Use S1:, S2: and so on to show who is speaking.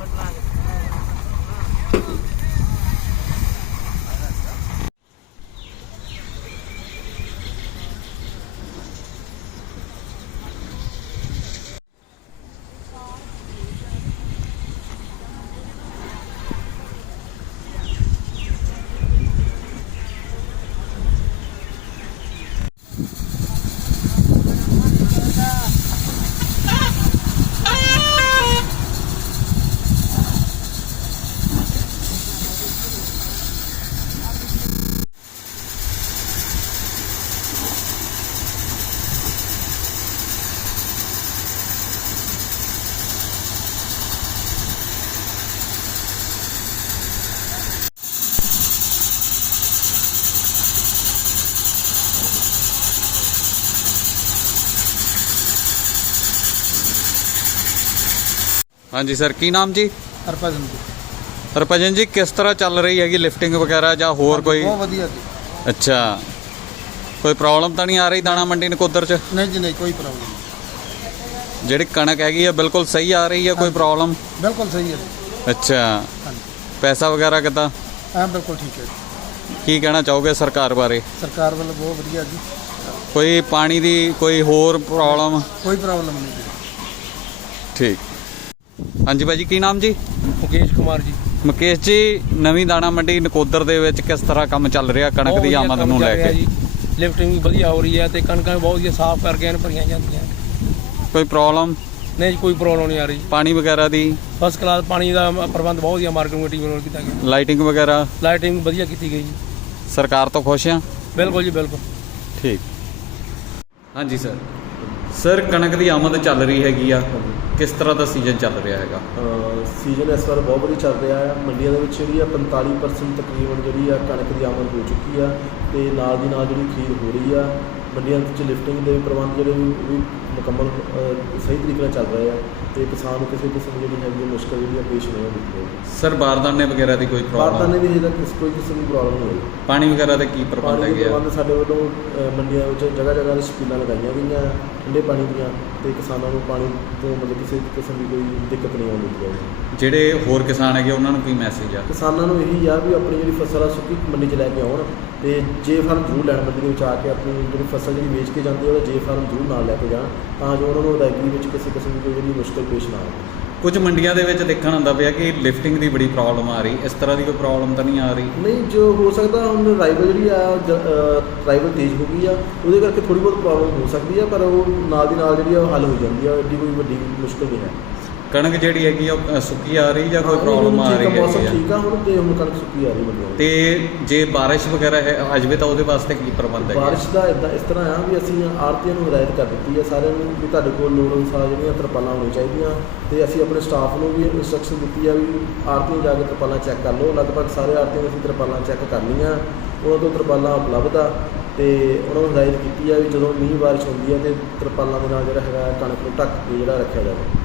S1: हाँ जी सर, की नाम जी?
S2: हरभजन जी।
S1: हरभजन जी, किस तरह चल रही हैगी लिफ्टिंग वगैरह या होर कोई?
S2: बहुत वधिया जी।
S1: अच्छा, कोई प्रॉब्लम तो नहीं आ रही दाणा मंडी नकोदर च?
S2: नहीं जी, नहीं कोई प्रॉब्लम नहीं।
S1: ਜਿਹੜੀ कणक हैगी है बिल्कुल सही आ रही है, कोई प्रॉब्लम?
S2: बिल्कुल सही है जी।
S1: अच्छा,
S2: हाँ जी,
S1: पैसा वगैरह कितना?
S2: हाँ बिल्कुल ठीक है जी।
S1: की कहना चाहोगे सरकार बारे?
S2: सरकार वालों बहुत वधिया जी।
S1: कोई पानी दी कोई होर प्रॉब्लम?
S2: कोई प्रॉब्लम नहीं जी।
S1: ठीक। हाँ जी भाजी, की नाम जी?
S3: मुकेश कुमार जी।
S1: मुकेश जी, नवीं दाणा मंडी नकोदर ਦੇ ਵਿੱਚ ਕਿਸ ਤਰ੍ਹਾਂ ਕੰਮ ਚੱਲ ਰਿਹਾ ਕਣਕ ਦੀ ਆਮਦ ਨੂੰ ਲੈ ਕੇ?
S3: ਲਿਫਟਿੰਗ ਵੀ ਵਧੀਆ ਹੋ ਰਹੀ ਹੈ ਤੇ ਕਣਕਾਂ ਬਹੁਤ ਵਧੀਆ ਸਾਫ਼ ਕਰਕੇ ਐਨ ਭਰੀਆਂ ਜਾਂਦੀਆਂ।
S1: ਕੋਈ ਪ੍ਰੋਬਲਮ
S3: ਨਹੀਂ ਜੀ, ਕੋਈ ਪ੍ਰੋਬਲਮ ਨਹੀਂ ਆ ਰਹੀ।
S1: ਪਾਣੀ ਵਗੈਰਾ ਦੀ?
S3: ਫਸਟ ਕਲਾਸ ਪਾਣੀ ਦਾ ਪ੍ਰਬੰਧ ਬਹੁਤ ਵਧੀਆ ਮਾਰਕੀਟਿੰਗ ਟੀਮ ਵੱਲੋਂ ਕੀਤਾ ਗਿਆ।
S1: ਲਾਈਟਿੰਗ ਵਗੈਰਾ?
S3: ਲਾਈਟਿੰਗ ਵਧੀਆ ਕੀਤੀ ਗਈ ਜੀ।
S1: ਸਰਕਾਰ ਤੋਂ ਖੁਸ਼ ਆ?
S3: ਬਿਲਕੁਲ ਜੀ ਬਿਲकुल।
S1: ਠੀਕ। ਹਾਂਜੀ ਸਰ। ਸਰ, ਕਣਕ ਦੀ ਆਮਦ ਚੱਲ ਰਹੀ ਹੈਗੀ ਆ, ਕਿਸ ਤਰ੍ਹਾਂ ਦਾ ਸੀਜ਼ਨ ਚੱਲ ਰਿਹਾ ਹੈਗਾ?
S4: ਸੀਜ਼ਨ ਇਸ ਵਾਰ ਬਹੁਤ ਵਧੀਆ ਚੱਲ ਰਿਹਾ ਆ। ਮੰਡੀਆਂ ਦੇ ਵਿੱਚ ਜਿਹੜੀ ਆ 45% ਤਕਰੀਬਨ ਜਿਹੜੀ ਆ ਕਣਕ ਦੀ ਆਮਦ ਹੋ ਚੁੱਕੀ ਆ ਤੇ ਨਾਲ ਦੀ ਨਾਲ ਜਿਹੜੀ ਖਰੀਦ ਹੋ ਰਹੀ ਆ। ਮੰਡੀਆਂ ਵਿੱਚ ਲਿਫਟਿੰਗ ਦੇ ਪ੍ਰਬੰਧ ਜਿਹੜੇ ਉਹ ਵੀ ਮੁਕੰਮਲ ਸਹੀ ਤਰੀਕੇ ਨਾਲ ਚੱਲ ਰਹੇ ਆ ਤੇ ਕਿਸਾਨ ਨੂੰ ਕਿਸੇ ਕਿਸਮ ਦੀ ਜਿਹੜੀ ਹੈਗੀ ਮੁਸ਼ਕਲ ਜਿਹੜੀ ਆ ਪੇਸ਼ ਨਹੀਂ ਹੁੰਦੀ।
S1: ਸਰ, ਬਾਰਦਾਨੇ ਵਗੈਰਾ ਦੀ ਕੋਈ
S4: ਬਾਰਦਾਨੇ
S1: ਪ੍ਰੋਬਲਮ?
S4: ਦੀ ਜਿਹਦਾ ਕੋਈ ਕਿਸਮ ਦੀ ਪ੍ਰੋਬਲਮ ਨਹੀਂ ਹੋਈ।
S1: ਪਾਣੀ ਵਗੈਰਾ ਦੇ ਕੀ ਪ੍ਰਬੰਧ
S4: ਪਾਣੀ ਦੇ
S1: ਹੈਗੇ ਆ?
S4: ਪ੍ਰਬੰਧ ਸਾਡੇ ਵੱਲੋਂ ਮੰਡੀਆਂ ਵਿੱਚ ਜਗ੍ਹਾ ਜਗ੍ਹਾ 'ਤੇ ਛਬੀਲਾਂ ਲਗਾਈਆਂ ਗਈਆਂ ਠੰਡੇ ਪਾਣੀ ਦੀਆਂ ਤੇ ਕਿਸਾਨਾਂ ਨੂੰ ਪਾਣੀ ਤੋਂ ਮਤਲਬ ਕਿਸੇ ਕਿਸਮ ਦੀ ਕੋਈ ਦਿੱਕਤ ਨਹੀਂ ਆਉਣ ਦਿੱਤੀ ਜਾਊਗੀ।
S1: ਜਿਹੜੇ ਹੋਰ ਕਿਸਾਨ ਹੈਗੇ ਉਹਨਾਂ ਨੂੰ ਕੀ ਮੈਸੇਜ ਆ?
S4: ਕਿਸਾਨਾਂ ਨੂੰ ਇਹੀ ਆ ਵੀ ਆਪਣੀ ਜਿਹੜੀ ਫਸਲ ਆ ਸੁੱਕੀ ਮੰਡੀ 'ਚ ਲੈ ਕੇ ਆਉਣ ਤੇ ਜੇ ਫਾਰਮ ਜ਼ਰੂਰ ਲੈਣ ਮੰਡੀ ਦੇ ਵਿੱਚ ਆ ਕੇ ਆਪਣੀ ਜਿਹੜੀ ਫਸਲ ਜਿਹੜੀ ਵੇਚ ਕੇ ਜਾਂਦੇ ਉਹਦਾ ਜੇ ਫਾਰਮ ਜ਼ਰੂਰ ਨਾਲ ਲੈ ਕੇ ਜਾਣ ਤਾਂ ਜੋ ਉਹਨਾਂ ਨੂੰ ਅਦਾਇਗੀ ਵਿੱਚ ਕਿਸੇ ਕਿਸਮ ਦੀ ਕੋਈ ਜਿਹੜੀ ਮੁਸ਼ਕਲ ਪੇਸ਼ ਨਾ ਆਵੇ।
S1: ਕੁਝ ਮੰਡੀਆਂ ਦੇ ਵਿੱਚ ਦੇਖਣ ਆਉਂਦਾ ਪਿਆ ਕਿ ਲਿਫਟਿੰਗ ਦੀ ਬੜੀ ਪ੍ਰੋਬਲਮ ਆ ਰਹੀ, ਇਸ ਤਰ੍ਹਾਂ ਦੀ ਕੋਈ ਪ੍ਰੋਬਲਮ ਤਾਂ ਨਹੀਂ ਆ ਰਹੀ?
S4: ਨਹੀਂ, ਜੋ ਹੋ ਸਕਦਾ ਹੁਣ ਰਾਈਵਲ ਜਿਹੜੀ ਆ ਰਾਈਵਲ ਤੇਜ਼ ਹੋ ਗਈ ਆ ਉਹਦੇ ਕਰਕੇ ਥੋੜ੍ਹੀ ਬਹੁਤ ਪ੍ਰੋਬਲਮ ਹੋ ਸਕਦੀ ਆ ਪਰ ਉਹ ਨਾਲ ਦੀ ਨਾਲ ਜਿਹੜੀ ਆ ਉਹ ਹੱਲ ਹੋ ਜਾਂਦੀ ਆ। ਐਡੀ ਕੋਈ ਵੱਡੀ ਮੁਸ਼ਕਲ ਨਹੀਂ ਹੈ।
S1: ਕਣਕ ਜਿਹੜੀ ਹੈਗੀ ਉਹ ਸੁੱਕੀ ਆ ਰਹੀ ਜਾਂ ਕੋਈ ਪ੍ਰੋਬਲਮ ਆ ਰਹੀ
S4: ਮੌਸਮ
S1: ਹੈ?
S4: ਠੀਕ ਆ ਹੁਣ ਤੇ ਹੁਣ ਕਣਕ ਸੁੱਕੀ ਆ ਰਹੀ ਬੰਦੇ
S1: ਤੇ ਜੇ ਬਾਰਿਸ਼ ਵਗੈਰਾ ਹੈ ਆ ਜਾਵੇ ਤਾਂ ਉਹਦੇ ਵਾਸਤੇ ਕੀ ਪ੍ਰਬੰਧ ਹੈ?
S4: ਬਾਰਿਸ਼ ਦਾ ਇਸ ਤਰ੍ਹਾਂ ਆ ਵੀ ਅਸੀਂ ਆੜ੍ਹਤੀਆਂ ਨੂੰ ਹਦਾਇਤ ਕਰ ਦਿੱਤੀ ਹੈ ਸਾਰਿਆਂ ਨੂੰ ਵੀ ਤੁਹਾਡੇ ਕੋਲ ਲੋੜ ਅਨੁਸਾਰ ਜਿਹੜੀਆਂ ਤਰਪਾਲਾਂ ਹੋਣੀਆਂ ਚਾਹੀਦੀਆਂ ਤੇ ਅਸੀਂ ਆਪਣੇ ਸਟਾਫ ਨੂੰ ਵੀ ਇੰਸਟਰਕਸ਼ਨ ਦਿੱਤੀ ਆ ਵੀ ਆੜ੍ਹਤੀਆਂ ਜਾ ਕੇ ਤਰਪਾਲਾਂ ਚੈੱਕ ਕਰ ਲਓ। ਲਗਭਗ ਸਾਰੇ ਆੜ੍ਹਤੀਆਂ ਨੂੰ ਅਸੀਂ ਤਰਪਾਲਾਂ ਚੈੱਕ ਕਰ ਲਈਆਂ, ਉਹਨਾਂ ਤੋਂ ਤਰਪਾਲਾਂ ਉਪਲਬਧ ਆ ਤੇ ਉਹਨਾਂ ਨੂੰ ਹਦਾਇਤ ਕੀਤੀ ਆ ਵੀ ਜਦੋਂ ਮੀਂਹ ਬਾਰਿਸ਼ ਹੁੰਦੀ ਆ ਤੇ ਤਰਪਾਲਾਂ ਦੇ ਨਾਲ ਜਿਹੜਾ ਹੈਗਾ ਕਣਕ ਨੂੰ ਢੱਕ ਕੇ ਜਿਹੜਾ ਰੱਖਿਆ ਜਾਵੇ।